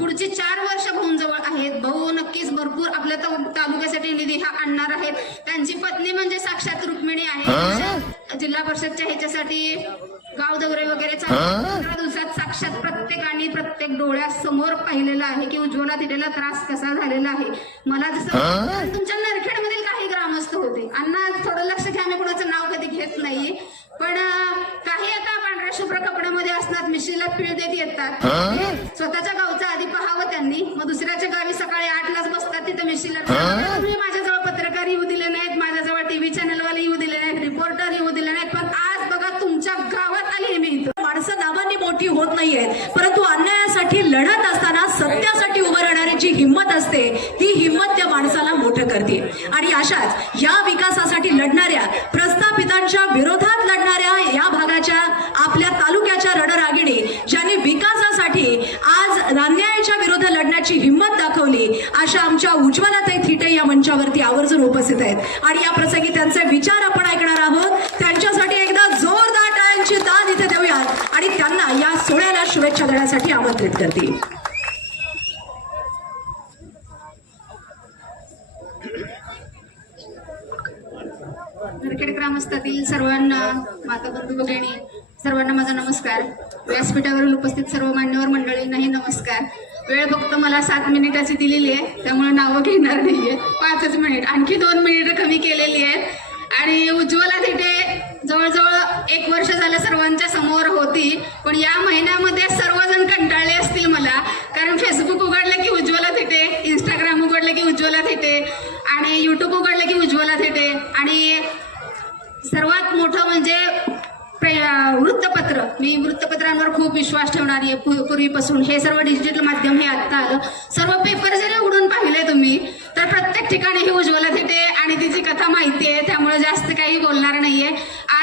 पुढची चार वर्ष भाऊंजवळ आहेत. भाऊ नक्कीच भरपूर आपल्या तालुक्यासाठी निधी हा आणणार आहेत. त्यांची पत्नी म्हणजे साक्षात रुक्मिणी आहे. जिल्हा परिषदच्या ह्याच्यासाठी गाव दौरे वगैरे दिवसात साक्षात प्रत्येकाने प्रत्येक डोळ्यासमोर पाहिलेलं आहे की उज्ज्वला दिलेला त्रास कसा झालेला आहे. मला जसं तुमच्या नरखेडमधील काही ग्रामस्थ होते. अण्णा थोडं लक्ष घ्या मी कोणाचं नाव कधी घेत नाहीये. पण काही आता पांढऱ्या शुभ्र कपड्यामध्ये असतात मिशीला पिळ देत येतात. स्वतःच्या गावचं आधी पाहावं त्यांनी. मग दुसऱ्याच्या गावी सकाळी आठलाच बसतात तिथं मिशीला तुम्ही माझ्याजवळ पत्रकार येऊ दिले नाहीत माझ्याजवळ टीव्ही चॅनलवाले येऊ दिले नाहीत रिपोर्टर येऊ दिले नाहीत पण आज बघा तुमच्या गावात आली मी माणसं नावाने मोठी होत नाहीयेत परंतु अन्यायासाठी लढत असताना सत्यासाठी उभं राहण्याची जी हिंमत असते ती हिंमत त्या माणसाला मोठं करते. आणि अशाच या विकासासाठी लढणाऱ्या प्रस्थापितांच्या विरोधात लढणाऱ्या या भागाच्या आपल्या तालुक्याच्या रणरागिणी ज्यांनी विकासासाठी आज अन्यायाच्या विरोधात लढण्याची हिंमत दाखवली. अशा आमच्या उज्ज्वलाताई थिटे या मंचावरती आवर्जून उपस्थित आहेत. आणि या प्रसंगी त्यांचे विचार आपण ऐकणार आहोत. त्यांच्यासाठी एकदा जोरदार टाळ्यांची दाद इथे देऊयात. आणि त्यांना या सोहळ्याला शुभेच्छा देण्यासाठी आमंत्रित करतील. नरखेड ग्रामस्थातील सर्वांना माता बंधू भगिनी सर्वांना माझा नमस्कार. व्यासपीठावरील उपस्थित सर्व मान्यवर मंडळींनाही नमस्कार. वेळ फक्त मला सात मिनिटाची दिलेली आहे त्यामुळे नावं घेणार नाहीये. पाचच मिनिट आणखी दोन मिनिटं कमी केलेली आहेत. आणि उज्ज्वला तिथे जवळजवळ एक वर्ष झालं सर्वांच्या समोर होती पण या महिन्यामध्ये सर्वजण कंटाळले असतील मला. कारण फेसबुक उघडलं की उज्ज्वला थिटे इंस्टाग्राम उघडलं की उज्ज्वला थिटे आणि युट्यूब उघडलं की उज्ज्वला थिटे आणि सर्वात मोठं म्हणजे वृत्तपत्र मी वृत्तपत्रांवर खूप विश्वास ठेवणारी आहे. पूर्वीपासून हे सर्व डिजिटल माध्यम हे आत्ता आलं. सर्व पेपर जरी उघडून पाहिले तुम्ही तर प्रत्येक ठिकाणी ही उज्ज्वला तिथे आणि तिची कथा माहिती आहे. त्यामुळे जास्त काही बोलणार नाहीये.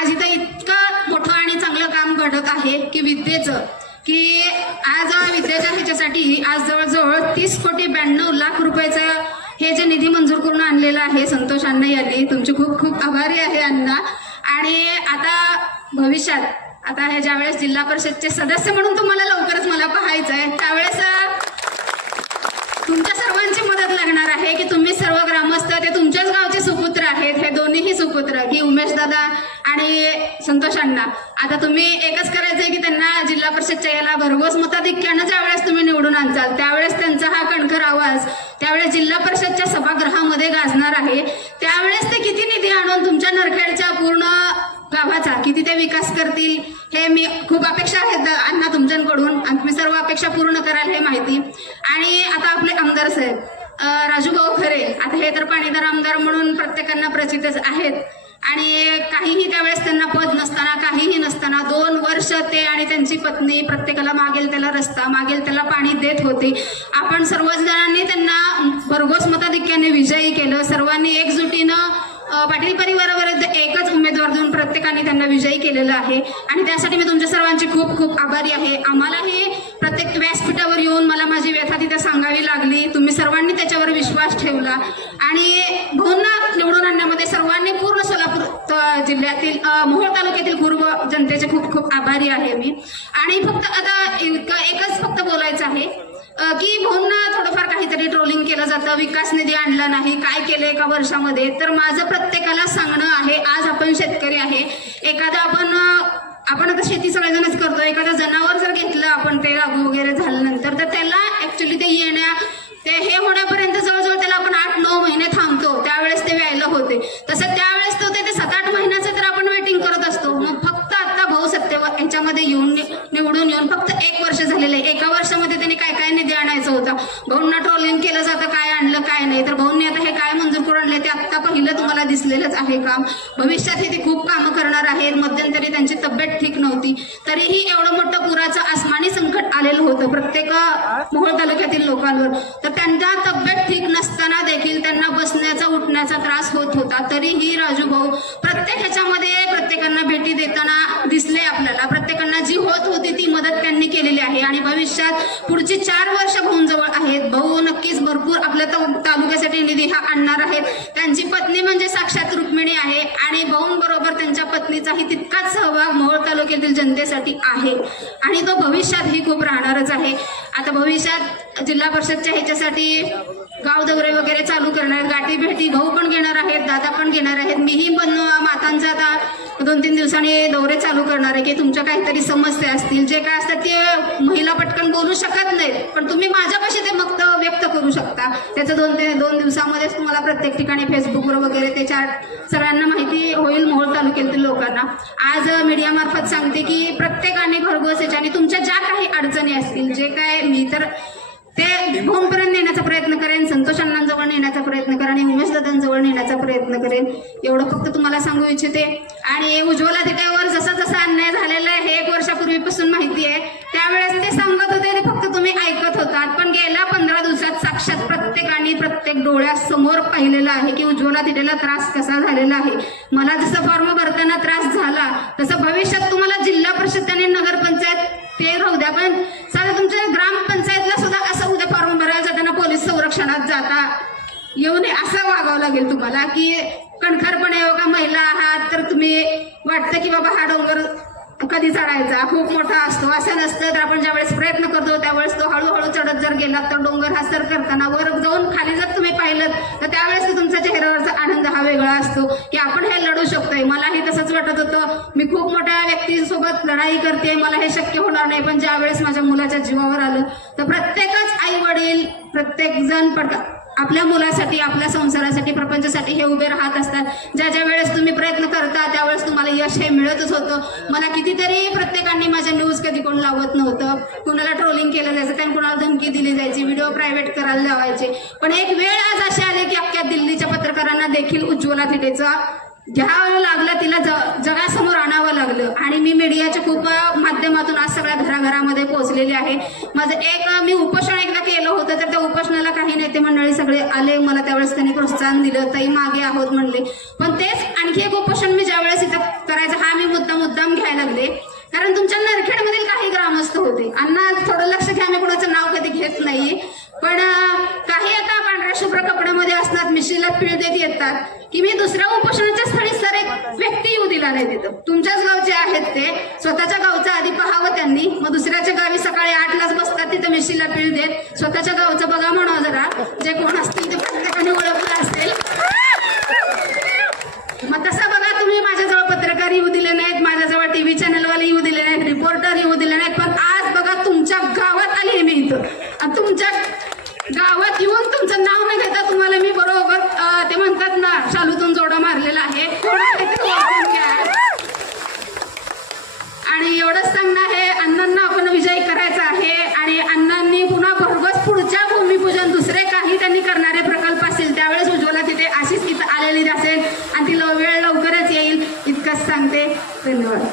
आज इथं इतकं मोठं आणि चांगलं काम घडत आहे की विद्येचं की आज विद्याच्या ह्याच्यासाठी आज जवळजवळ तीस कोटी ब्याण्णव लाख रुपयाचं हे जे निधी मंजूर करून आणलेलं आहे संतोष अण्णा यांनी तुमचे खूप खूप आभारी आहे अण्णा. आणि आता भविष्यात. आता हे ज्यावेळेस जिल्हा परिषदचे सदस्य म्हणून तुम्हाला लवकरच मला पाहायचं आहे त्यावेळेस तुमच्या सर्वांची मदत लागणार आहे की तुम्ही सर्व ग्रामस्थ ते तुमच्याच गावचे सुपुत्र आहेत हे दोन्हीही सुपुत्र की उमेश दादा आणि संतोष अण्णा. आता तुम्ही एकच करायचंय की त्यांना जिल्हा परिषदच्या याला भरघोस मताधिक्यानं ज्यावेळेस तुम्ही निवडून आणचाल त्यावेळेस त्यांचा हा कणखर आवाज त्यावेळेस जिल्हा परिषदच्या सभागृहामध्ये गाजणार आहे. त्यावेळेस ते किती निधी आणून तुमच्या नरखेडच्या गावाचा किती ते विकास करतील हे मी खूप अपेक्षा आहेत अण्णा तुमच्याकडून. आणि तुम्ही सर्व अपेक्षा पूर्ण कराल हे माहिती. आणि आता आपले आमदार साहेब राजूभाऊ खरे. आता हे तर पाणीदार आमदार म्हणून प्रत्येकांना प्रचितच आहेत. आणि काहीही त्यावेळेस त्यांना पद नसताना काहीही नसताना दोन वर्ष ते आणि त्यांची पत्नी प्रत्येकाला मागेल त्याला रस्ता मागेल त्याला पाणी देत होती. आपण सर्वच जणांनी त्यांना भरघोस मताधिक्याने विजयी केलं. सर्वांनी एकजुटीनं पाटील परिवाराविरुद्ध एकच उमेदवार देऊन प्रत्येकाने त्यांना विजयी केलेलं आहे. आणि त्यासाठी मी तुमच्या सर्वांची खूप खूप आभारी आहे. आम्हालाही प्रत्येक व्यासपीठावर येऊन मला माझी व्यथा तिथे सांगावी लागली. तुम्ही सर्वांनी त्याच्यावर विश्वास ठेवला. आणि भाऊंना निवडून आणण्यामध्ये सर्वांनी पूर्ण सोलापूर जिल्ह्यातील मोहोळ तालुक्यातील पूर्व जनतेचे खूप खूप आभारी आहे मी. आणि फक्त आता इतकं एकच फक्त बोलायचं आहे. की म्हणून थोडंफार काहीतरी ट्रोलिंग केलं जातं विकास निधी आणला नाही काय केलं एका वर्षामध्ये? तर माझं प्रत्येकाला सांगणं आहे आज आपण शेतकरी आहे. एखादा आपण आपण आता शेती सगळेजणच करतो. एखादा जनावर जर घेतलं आपण ते लागू वगैरे झाल्यानंतर तर त्याला ऍक्च्युली ते येण्या ते हे होण्यापर्यंत जवळजवळ त्याला आपण आठ नऊ महिने थांबतो. त्यावेळेस ते व्यायला होते. तसं त्यावेळेस तो ते ते सात आठ महिन्याचं तर आपण वेटिंग करत असतो मग फक्त आता भाऊ सत्य ह्याच्यामध्ये येऊन निवडून येऊन फक्त एक वर्ष झालेलं आहे एका वर्षामध्ये त्यांनी काय काय निधी आणायचं होतं भाऊंना ट्रोलिंग केलं जातं काय आणलं काय नाही तर भाऊंनी आता हे काय मंजूर करून आणले ते आत्ता पहिलं तुम्हाला दिसलेलंच आहे काम भविष्यात हे ते खूप कामं करणार आहेत. मध्यंतरी त्यांची तब्येत ठीक नव्हती. तरीही एवढं मोठं पुराचं आसमानी संकट आलेलं होतं प्रत्येक मोहोळ तालुक्यातील लोकांवर. तर त्यांच्या तब्येत ठीक नसताना देखील त्यांना बसण्याचा उठण्याचा त्रास होत होता. तरीही राजू भाऊ प्रत्येक ह्याच्यामध्ये प्रत्येकांना भेटी देताना दिसले आपल्याला. प्रत्येकांना जी होत होती ती मदत त्यांनी केलेली आहे. आणि भविष्यात पुढची चार वर्ष भाऊंजवळ आहेत. भाऊ नक्कीच भरपूर आपल्या तर तालुक्यासाठी निधी हा आणणार आहेत. त्यांची पत्नी म्हणजे साक्षात रुक्मिणी आहे आणि भाऊंबरोबर त्यांच्या तितकाच सहभाग मोहोळ तालुक्यातील जनतेसाठी आहे. आणि तो भविष्यातही खूप राहणारच आहे. आता भविष्यात जिल्हा परिषदच्या ह्याच्यासाठी गाव दौरे वगैरे चालू करणार गाठी भेटी भाऊ पण घेणार आहेत दादा पण घेणार आहेत. मीही पण मातांचा आता दोन तीन दिवसांनी दौरे चालू करणार आहे की तुमच्या काहीतरी समस्या असतील. जे काय असतात ते महिला पटकन बोलू शकत नाहीत. पण तुम्ही माझ्यापाशी ते मत व्यक्त करू शकता. त्याचं दोन ते दोन दिवसामध्येच तुम्हाला प्रत्येक ठिकाणी फेसबुकवर वगैरे त्याच्या सगळ्यांना माहिती होईल. तालुक्यातील लोकांना. आज मीडिया मार्फत सांगते की प्रत्येकाने घरगोस याच्याने तुमच्या ज्या काही अडचणी असतील जे काय मी तर ते होमपर्यंत नेण्याचा प्रयत्न करेन संतोष अण्णांजवळ नेण्याचा प्रयत्न करेन आणि उमेश दादांजवळ नेण्याचा प्रयत्न करेन. एवढं फक्त तुम्हाला सांगू इच्छिते. आणि उज्ज्वला तिथ्यावर जसा जसा अन्याय झालेला आहे हे एक वर्षापूर्वीपासून माहिती आहे त्यावेळेस ते सांगत होते ते फक्त तुम्ही ऐकत होतात. पण गेल्या पंधरा प्रत्येक डोळ्यासमोर पाहिलेलं आहे की उज्ज्वला दिलेला त्रास कसा झालेला आहे. मला जसं फॉर्म भरताना त्रास झाला तसं भविष्यात तुम्हाला जिल्हा परिषद आणि नगरपंचायत ते राहू द्या. पण साधं तुमच्या ग्रामपंचायतला सुद्धा असं उद्या फॉर्म भरायला जाताना पोलीस संरक्षणात जाता. येऊ नये असं वागावं लागेल तुम्हाला की कणखरपणे हो का महिला आहात तर तुम्ही वाटतं की बाबा हा डोंगर कधी चढायचा? खूप मोठा असतो. असं नसतं तर आपण ज्यावेळेस प्रयत्न करतो त्यावेळेस तो हळूहळू चढत जर गेला तर डोंगर हा सर करताना वर जाऊन खाली जर तुम्ही पाहिलं तर त्यावेळेस तुमचा तुमच्या चेहऱ्यावरचा आनंद हा वेगळा असतो. की आपण हे लढू शकतोय. मलाही तसंच वाटत होतं. मी खूप मोठ्या व्यक्तींसोबत लढाई करते मला हे शक्य होणार नाही. पण ज्यावेळेस माझ्या मुलाच्या जीवावर आलं तर प्रत्येकच आई वडील प्रत्येक जण पडतात. आपल्या मुलासाठी आपल्या संसारासाठी प्रपंचासाठी हे उभे राहत असतात. ज्या ज्या वेळेस तुम्ही प्रयत्न करता त्यावेळेस तुम्हाला यश हे मिळतच होतं. मला कितीतरी प्रत्येकाने माझ्या न्यूज कधी कोण लावत नव्हतं. कुणाला ट्रोलिंग केलं जायचं त्यांनी कुणाला धमकी दिली जायची व्हिडिओ प्रायव्हेट करायला लावायचे. पण एक वेळ आज अशी आली की अख्ख्या दिल्लीच्या पत्रकारांना देखील उज्ज्वला थिटेचा घ्यावं लागलं तिला ज- जगासमोर आणावं लागलं. आणि मी मीडियाच्या खूप माध्यमातून आज सगळ्या घराघरामध्ये पोहोचलेले आहे. माझं एक मी उपोषण एकदा केलं. होतं तर त्या उपोषणाला काही नेते मंडळी सगळे आले मला त्यावेळेस त्यांनी प्रोत्साहन दिलं ताई मागे आहोत म्हणले. पण तेच आणखी एक उपोषण मी ज्यावेळेस इथं करायचं हा मी मुद्दा मुद्दाम घ्यायला लागले. कारण तुमच्या नरखेडमधील काही ग्रामस्थ होते. अण्णा थोडं लक्ष घ्या मी कुणाचं नाव कधी घेत नाही पण काही आता पांढऱ्या शुभ्र कपड्यामध्ये असतात मिशीला पीळ देत येतात. की मी दुसऱ्या उपोषणाच्या स्थळी सर एक व्यक्ती येऊ दिला नाही तिथं. तुमच्याच गावचे आहेत ते. स्वतःच्या गावचं आधी पाहावं त्यांनी. मग दुसऱ्याच्या गावी सकाळी आठ बसतात पीळ देत स्वतःच्या गावचं बघा म्हणा जरा. जे कोण असतील ते प्रत्येकाने ओळखलं असेल. मग तसं बघा तुम्ही माझ्याजवळ पत्रकार येऊ दिले नाहीत माझ्याजवळ टीव्ही चॅनलवाले येऊ दिले नाहीत रिपोर्टर येऊ दिले नाहीत. पण आज बघा तुमच्या गावात आली मी इथं. आणि तुमच्या गावात येऊन तुमचं नाव न घेता तुम्हाला मी बरोबर ते म्हणतात ना शालूतून जोडा मारलेला आहे. आणि एवढंच सांगणं आहे अण्णांना आपण विजयी करायचा आहे आणि अण्णांनी पुन्हा भरघोस पुढच्या भूमिपूजन दुसरे त्यांनी करणारे प्रकल्प असतील त्यावेळेस उज्ज्वला तिथे अशीच इथं आलेली असेल. आणि ती वेळ लवकरच येईल. इतकंच सांगते. धन्यवाद.